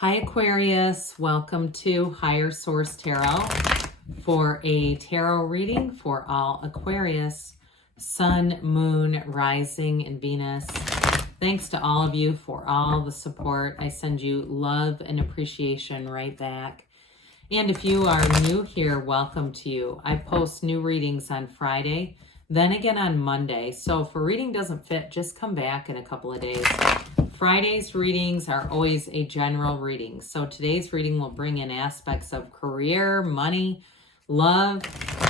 Hi Aquarius, welcome to Higher Source Tarot for a tarot reading for all Aquarius, Sun, Moon, Rising, and Venus. Thanks to all of you for all the support. I send you love and appreciation right back. And if you are new here, welcome to you. I post new readings on Friday, then again on Monday. So if a reading doesn't fit, just come back in a couple of days. Friday's readings are always a general reading. So today's reading will bring in aspects of career, money, love,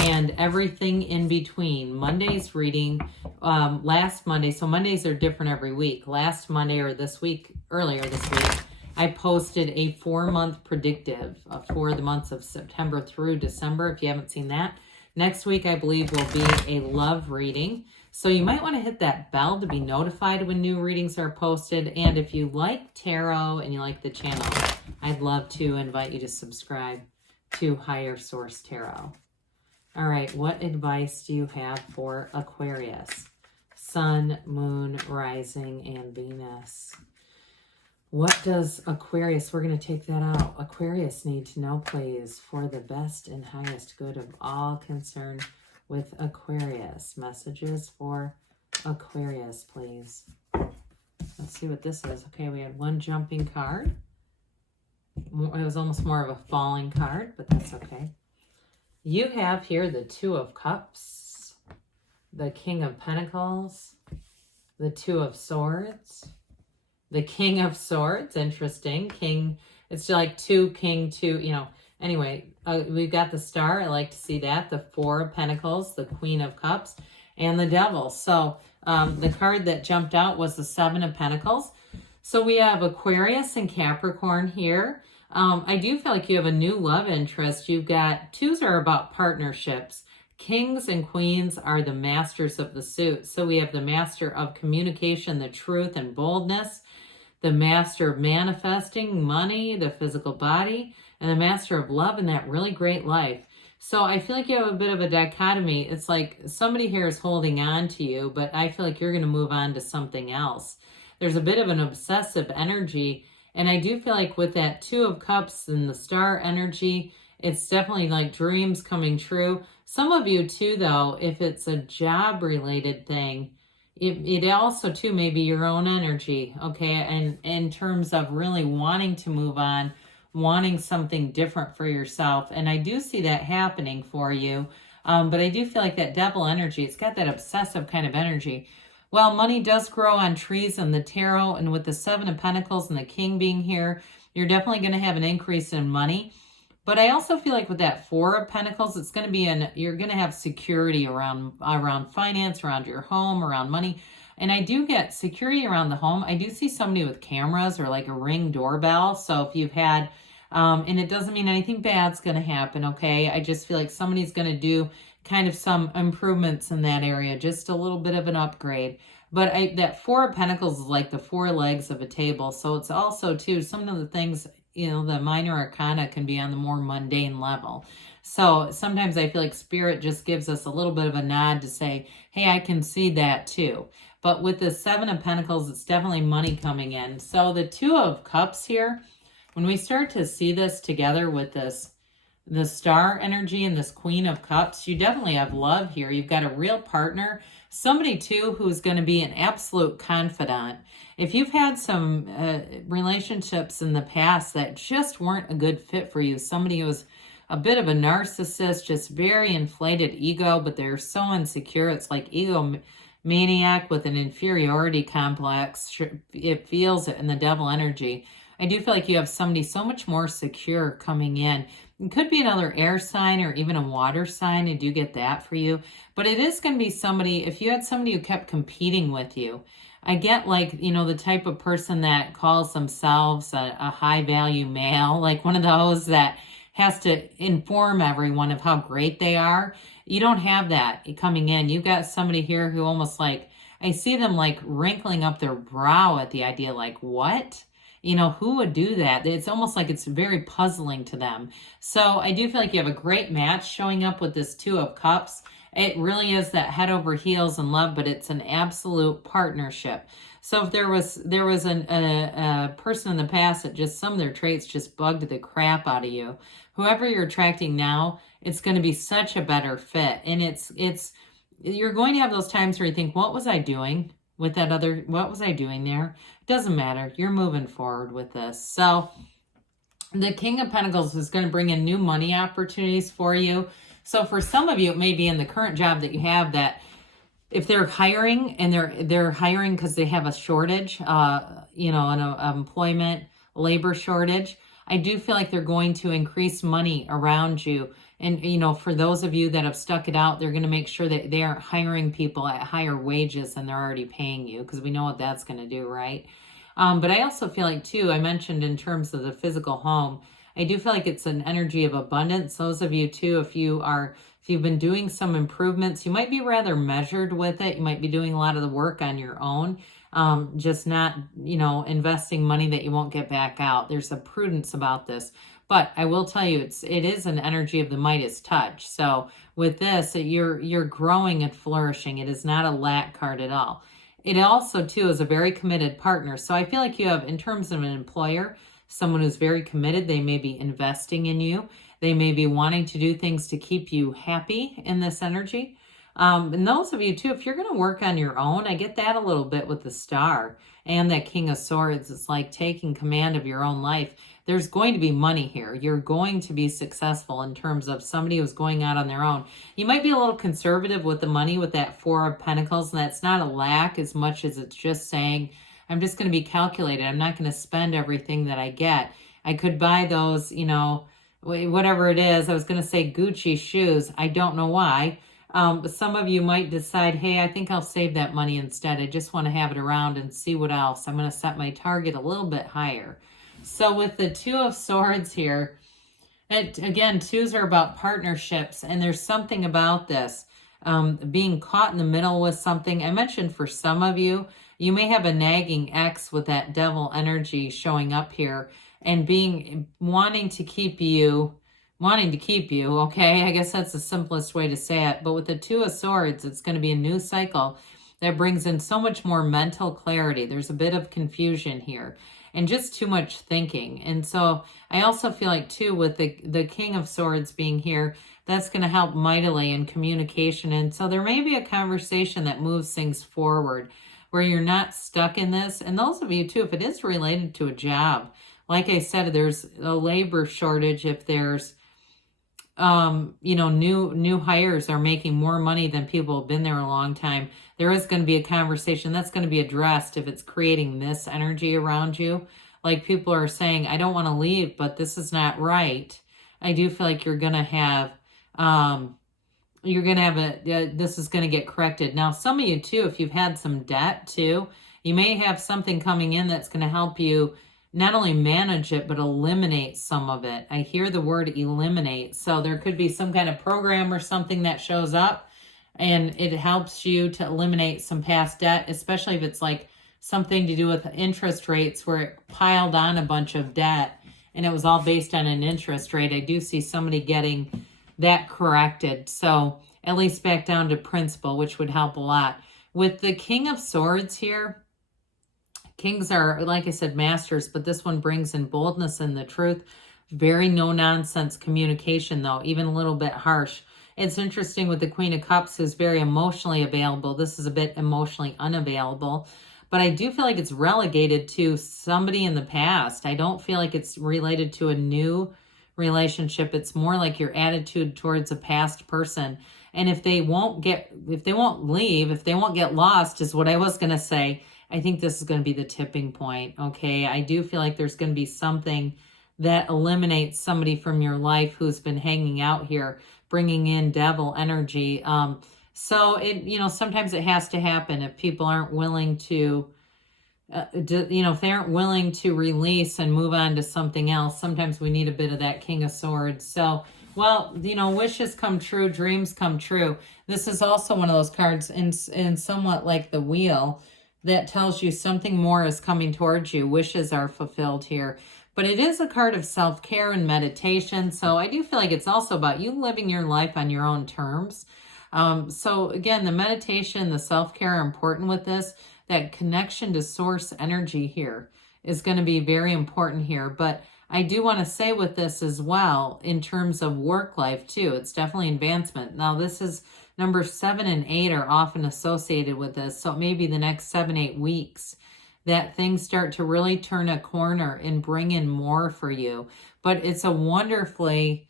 and everything in between. Monday's reading, last Monday, so Mondays are different every week. Last Monday or this week, earlier this week, I posted a 4-month predictive for the months of September through December. If you haven't seen that, next week I believe will be a love reading. So you might want to hit that bell to be notified when new readings are posted. And if you like tarot and you like the channel, I'd love to invite you to subscribe to Higher Source Tarot. All right, what advice do you have for Aquarius? Sun, Moon, Rising, and Venus. What does Aquarius, we're going to take that out. Aquarius need to know, please, for the best and highest good of all concerned with Aquarius. Messages for Aquarius, please. Let's see what this is. Okay, we had one jumping card. It was almost more of a falling card, but that's okay. You have here the Two of Cups, the King of Pentacles, the Two of Swords, the King of Swords. Interesting. King, it's like two, king, two, you know. Anyway, we've got the Star. I like to see that. The Four of Pentacles, the Queen of Cups, and the Devil. So the card that jumped out was the Seven of Pentacles. So we have Aquarius and Capricorn here. I do feel like you have a new love interest. You've got, twos are about partnerships. Kings and queens are the masters of the suit. So we have the master of communication, the truth and boldness, the master of manifesting money, the physical body, and the master of love and that really great life. So I feel like you have a bit of a dichotomy. It's like somebody here is holding on to you, but I feel like you're going to move on to something else. There's a bit of an obsessive energy. And I do feel like with that Two of Cups and the Star energy, it's definitely like dreams coming true. Some of you too, though, if it's a job related thing, it also too may be your own energy, okay? And in terms of really wanting to move on, wanting something different for yourself. And I do see that happening for you. But I do feel like that Devil energy, it's got that obsessive kind of energy. Well, money does grow on trees in the tarot, and with the Seven of Pentacles and the King being here, you're definitely going to have an increase in money. But I also feel like with that Four of Pentacles, it's going to be you're going to have security around finance, around your home, around money. And I do get security around the home. I do see somebody with cameras or like a Ring doorbell. So if you've had, and it doesn't mean anything bad's going to happen, okay? I just feel like somebody's going to do kind of some improvements in that area, just a little bit of an upgrade. But that Four of Pentacles is like the four legs of a table. So it's also too, some of the things, you know, the minor arcana can be on the more mundane level. So sometimes I feel like Spirit just gives us a little bit of a nod to say, hey, I can see that too. But with the Seven of Pentacles, it's definitely money coming in. So the Two of Cups here, when we start to see this together with the Star energy and this Queen of Cups, you definitely have love here. You've got a real partner. Somebody too who's going to be an absolute confidant. If you've had some relationships in the past that just weren't a good fit for you, somebody who was a bit of a narcissist, just very inflated ego, but they're so insecure, it's like egomaniac with an inferiority complex. It feels it in the Devil energy. I do feel like you have somebody so much more secure coming in. It could be another air sign or even a water sign. I do get that for you. But it is going to be somebody, if you had somebody who kept competing with you, I get like, you know, the type of person that calls themselves a high value male, like one of those that has to inform everyone of how great they are. You don't have that coming in. You've got somebody here who almost like, I see them like wrinkling up their brow at the idea, like, what? You know, who would do that? It's almost like it's very puzzling to them. So I do feel like you have a great match showing up with this Two of Cups. It really is that head over heels in love, but it's an absolute partnership. So if there was a person in the past that just some of their traits just bugged the crap out of you, whoever you're attracting now, it's going to be such a better fit. And it's you're going to have those times where you think, what was I doing with that other, what was I doing there? It doesn't matter. You're moving forward with this. So the King of Pentacles is going to bring in new money opportunities for you. So for some of you, it may be in the current job that you have that if they're hiring and they're hiring because they have a shortage, an employment labor shortage, I do feel like they're going to increase money around you. And, for those of you that have stuck it out, they're going to make sure that they aren't hiring people at higher wages than they're already paying you, because we know what that's going to do, right? But I also feel like, too, I mentioned in terms of the physical home, I do feel like it's an energy of abundance. Those of you, too, if you've been doing some improvements, you might be rather measured with it. You might be doing a lot of the work on your own, just not, investing money that you won't get back out. There's a prudence about this. But I will tell you, it is an energy of the Midas touch. So with this, you're growing and flourishing. It is not a lack card at all. It also, too, is a very committed partner. So I feel like you have, in terms of an employer, someone who's very committed. They may be investing in you. They may be wanting to do things to keep you happy in this energy. And those of you, too, if you're going to work on your own, I get that a little bit with the Star and that King of Swords. It's like taking command of your own life. There's going to be money here. You're going to be successful in terms of somebody who's going out on their own. You might be a little conservative with the money with that Four of Pentacles, and that's not a lack as much as it's just saying, I'm just going to be calculated. I'm not going to spend everything that I get. I could buy those, whatever it is. I was going to say Gucci shoes. I don't know why. But some of you might decide, hey, I think I'll save that money instead. I just want to have it around and see what else. I'm going to set my target a little bit higher. So with the Two of Swords here, again, twos are about partnerships, and there's something about this, being caught in the middle with something. I mentioned for some of you, you may have a nagging ex with that devil energy showing up here and wanting to keep you, okay? I guess that's the simplest way to say it. But with the Two of Swords, it's going to be a new cycle that brings in so much more mental clarity. There's a bit of confusion here and just too much thinking. And so I also feel like, too, with the King of Swords being here, that's going to help mightily in communication. And so there may be a conversation that moves things forward where you're not stuck in this. And those of you, too, if it is related to a job, like I said, there's a labor shortage. If there's, new hires are making more money than people who've been there a long time, there is going to be a conversation that's going to be addressed if it's creating this energy around you. Like people are saying, I don't want to leave, but this is not right. I do feel like you're going to have, this is going to get corrected. Now, some of you too, if you've had some debt too, you may have something coming in that's going to help you not only manage it, but eliminate some of it. I hear the word eliminate. So there could be some kind of program or something that shows up and it helps you to eliminate some past debt, especially if it's like something to do with interest rates where it piled on a bunch of debt and it was all based on an interest rate. I do see somebody getting that corrected. So at least back down to principal, which would help a lot. With the King of Swords here, Kings are, like I said, masters, but this one brings in boldness and the truth. Very no-nonsense communication, though, even a little bit harsh. It's interesting with the Queen of Cups, who's very emotionally available. This is a bit emotionally unavailable. But I do feel like it's relegated to somebody in the past. I don't feel like it's related to a new relationship. It's more like your attitude towards a past person. And if they won't leave, if they won't get lost, is what I was going to say, I think this is going to be the tipping point, okay? I do feel like there's going to be something that eliminates somebody from your life who's been hanging out here, bringing in devil energy. So sometimes it has to happen if people aren't willing to, if they aren't willing to release and move on to something else. Sometimes we need a bit of that King of Swords. So, well, wishes come true, dreams come true. This is also one of those cards in somewhat like the Wheel that tells you something more is coming towards you. Wishes are fulfilled here. But it is a card of self-care and meditation. So I do feel like it's also about you living your life on your own terms. So again, the meditation, the self-care are important with this. that connection to source energy here is going to be very important here. But I do want to say with this as well, in terms of work life too, it's definitely advancement. Now this is number 7 and 8 are often associated with this. So maybe the next 7-8 weeks that things start to really turn a corner and bring in more for you. But it's a wonderfully,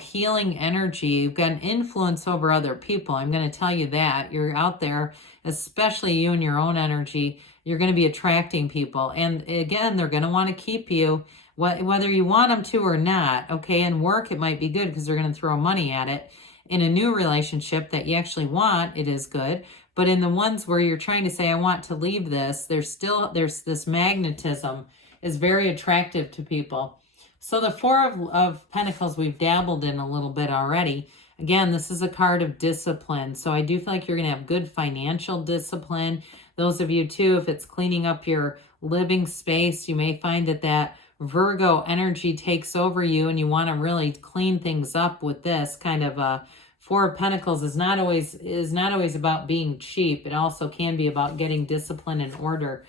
healing energy. You've got an influence over other people. I'm going to tell you that. You're out there, especially you and your own energy. You're going to be attracting people. And again, they're going to want to keep you, whether you want them to or not. Okay, in work, it might be good because they're going to throw money at it. In a new relationship that you actually want, it is good. But in the ones where you're trying to say, I want to leave this, there's this magnetism is very attractive to people. So the 4 of Pentacles we've dabbled in a little bit already. Again, this is a card of discipline. So I do feel like you're going to have good financial discipline. Those of you too, if it's cleaning up your living space, you may find that Virgo energy takes over you and you want to really clean things up with this kind of 4 of Pentacles is not always about being cheap. It also can be about getting discipline and order.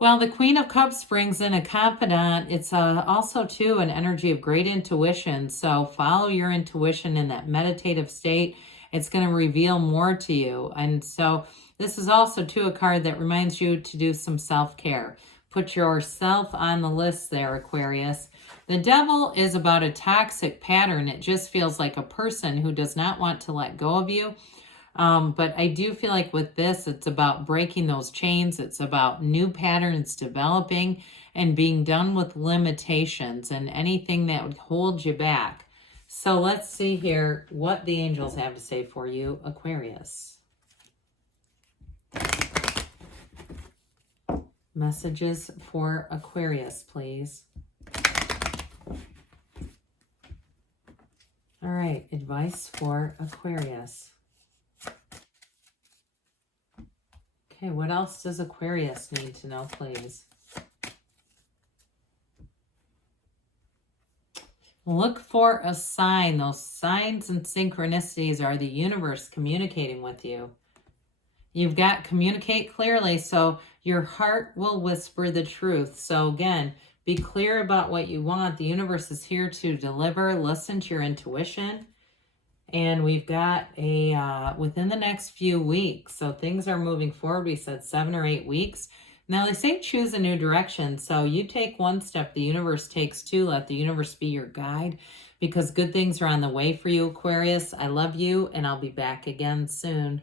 Well, the Queen of Cups brings in a confidant. It's also, too, an energy of great intuition. So follow your intuition in that meditative state. It's going to reveal more to you. And so this is also, too, a card that reminds you to do some self-care. Put yourself on the list there, Aquarius. The Devil is about a toxic pattern. It just feels like a person who does not want to let go of you. But I do feel like with this, it's about breaking those chains. It's about new patterns developing and being done with limitations and anything that would hold you back. So let's see here what the angels have to say for you, Aquarius. Messages for Aquarius, please. All right, advice for Aquarius. Okay, what else does Aquarius need to know, please? Look for a sign. Those signs and synchronicities are the universe communicating with you. You've got communicate clearly, so your heart will whisper the truth. So again, be clear about what you want. The universe is here to deliver. Listen to your intuition. And we've got within the next few weeks. So things are moving forward. We said 7 or 8 weeks. Now they say choose a new direction. So you take one step, the universe takes 2. Let the universe be your guide because good things are on the way for you, Aquarius. I love you and I'll be back again soon.